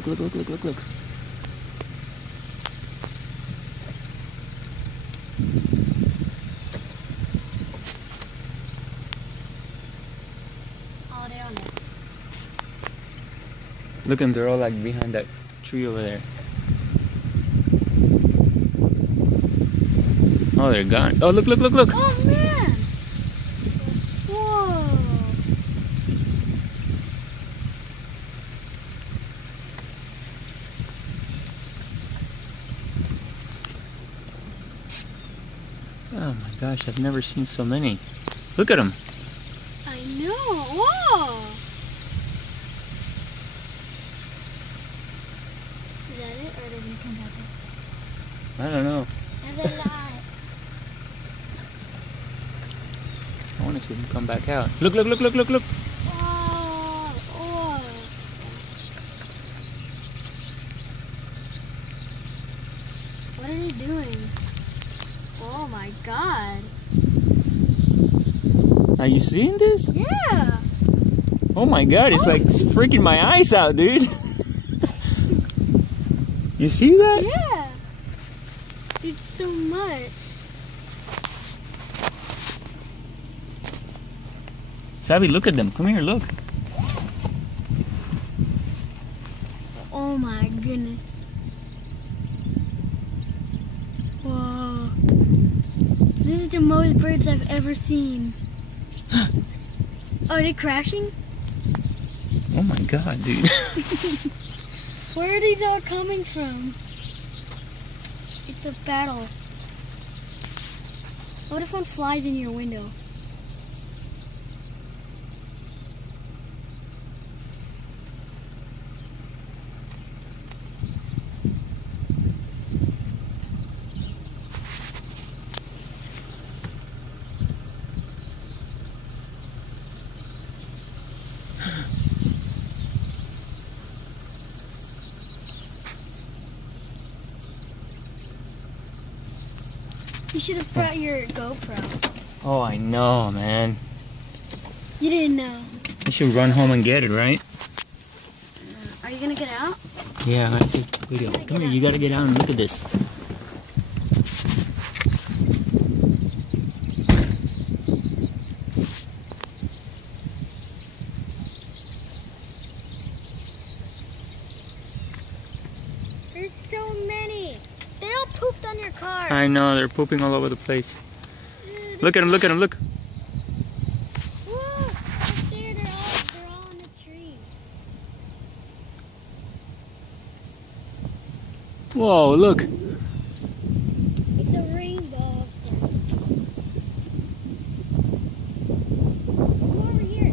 Look, look, look, look, look, look. Oh, they're on there. Look, and they're all like behind that tree over there. Oh, they're gone. Oh, look, look, look, look. Oh, man. Whoa. Oh my gosh, I've never seen so many. Look at them. I know. Whoa. Is that it, or did we come back up? I don't know. There's a lot. I want to see them come back out. Look, look, look, look, look, look. Whoa. Whoa. What are you doing? Oh my god. Are you seeing this? Yeah. Oh my god, it's like freaking my eyes out, dude. You see that? Yeah. It's so much. Savvy, look at them. Come here, look. Oh my goodness. Whoa. This is the most birds I've ever seen. Are they crashing? Oh my god, dude. Where are these all coming from? It's a battle. What if one flies in your window? You should have brought your GoPro. Oh, I know, man. You didn't know. I should run home and get it, right? Are you gonna get out? Yeah, I'm gonna take a video. Come here, you gotta get out and look at this. There's so many. They all pooped on your car. I know, they're pooping all over the place. Look at them, look at them, look. Whoa, right there, they're all on the tree. Whoa, look. It's a rainbow. Come over here.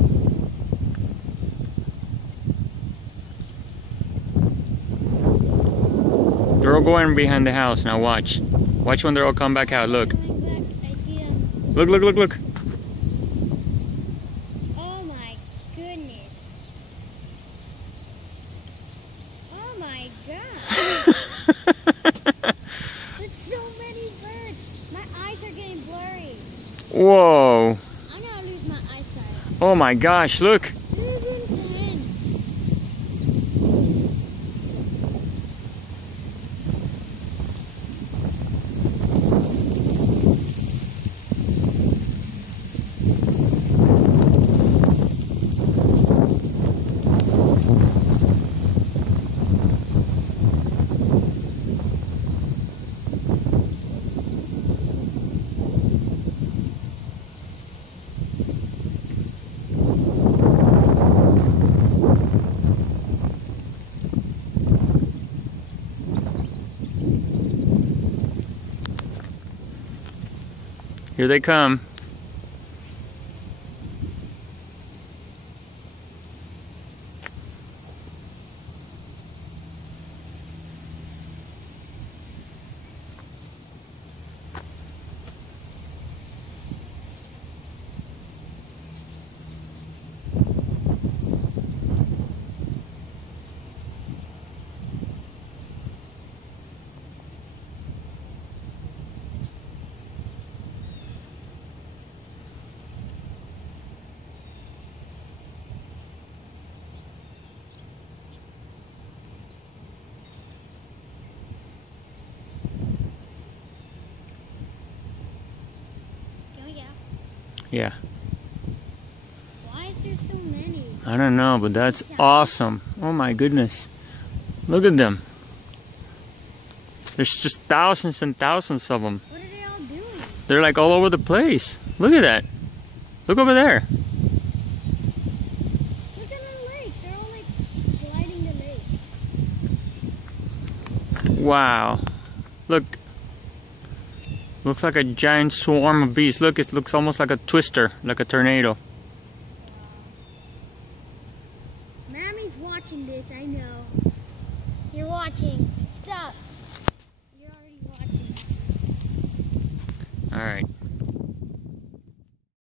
They're all going behind the house. Now watch. Watch when they're all come back out. Look. Coming back. I see them. Look, look, look, look. Oh my goodness. Oh my god. There's so many birds. My eyes are getting blurry. Whoa. I'm gonna lose my eyesight. Oh my gosh, look. This is intense. Here they come. Yeah. Why is there so many? I don't know, but that's awesome. Oh my goodness. Look at them. There's just thousands and thousands of them. What are they all doing? They're like all over the place. Look at that. Look over there. Look at the lake. They're all like gliding the lake. Wow. Look. Looks like a giant swarm of bees. Look, it looks almost like a twister, like a tornado. Mommy's watching this, I know. You're watching. Stop. You're already watching. All right.